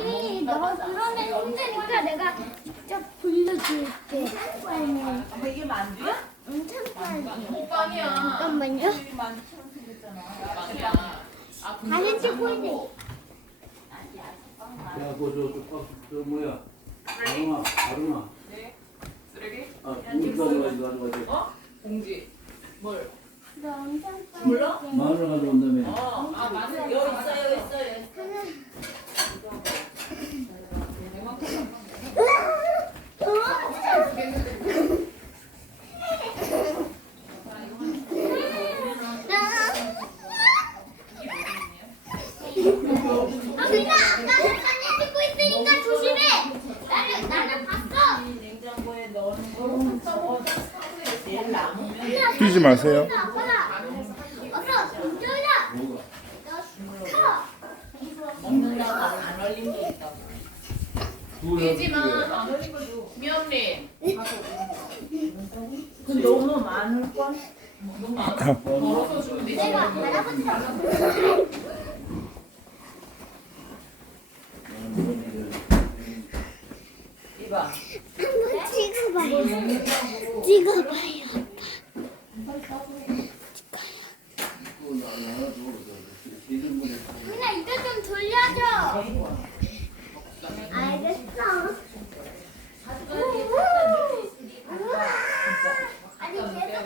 아니 너 그러면 힘드니까 내가 직접 불러줄게. 아, 이게 만두야? 빨리. 빵이야. 잠깐만요. 아, 사진 찍고 있네. 야, 그저 저, 저 뭐야? 아rum아, 아rum아. 네. 쓰레기? 아, 이거 가져가, 이거 가져가. 어? 공지. 뭘? 몰라? 마늘 가져온다며. 어. 아, 마늘 여기 있어, 여기 있어, 여기. 아, 그냥 아까 사진 찍고 있으니까 조심해. 나는 나는 봤어. 이 냉장고에 넣는 거 저거 내일 남으면 뛰지 마세요. 아빠가 어서 공주이다. 뭐가? 너 커. 먹는다고 안 얼린 게 있다고. 깨지만 안 올린 거도. 미연리. 그 너무 많을 걸? 너무 많아. 벌어서 주면 되지. 내가 할아버지랑 이봐. 한번 찍어봐요. 찍어봐요. 그냥 이거 좀 돌려줘. 알겠어. 아니 계속.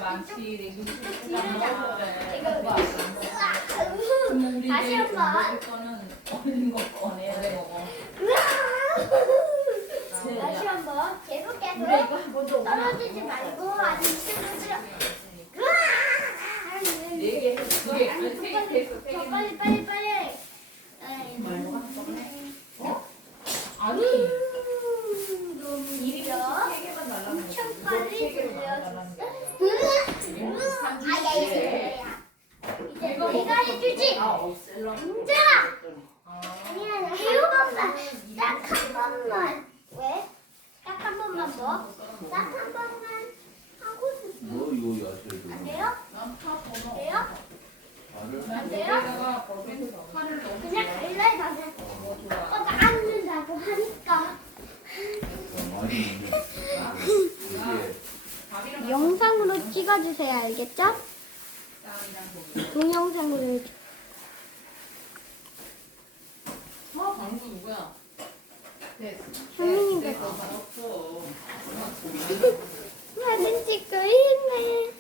계속 계속 떨어지지 말고 아주 이쪽으로. 아니. 빨리 빨리 빨리. 음, 너무. 엄청 빨리 아야. 이제 내가 해주지. 아. 아니야. 딱한 번만. 왜? 딱 한 번만 뭐? 딱 한 번만 하고 싶어. 뭐 이거 야채 안 돼요? 난파 번호. 돼요? 마늘? 안 돼요? 여기다가 버섯에서 파를 넣어. 그냥 갈라에 가서 어, 앉는다고 하니까. 많이 있네. 이게 밥이랑 영상으로 찍어주세요, 알겠죠? 동영상으로. 어 방구 누구야? 됐어. 선생님들 됐어. 없어. 사진 찍고 있네. 동영상으로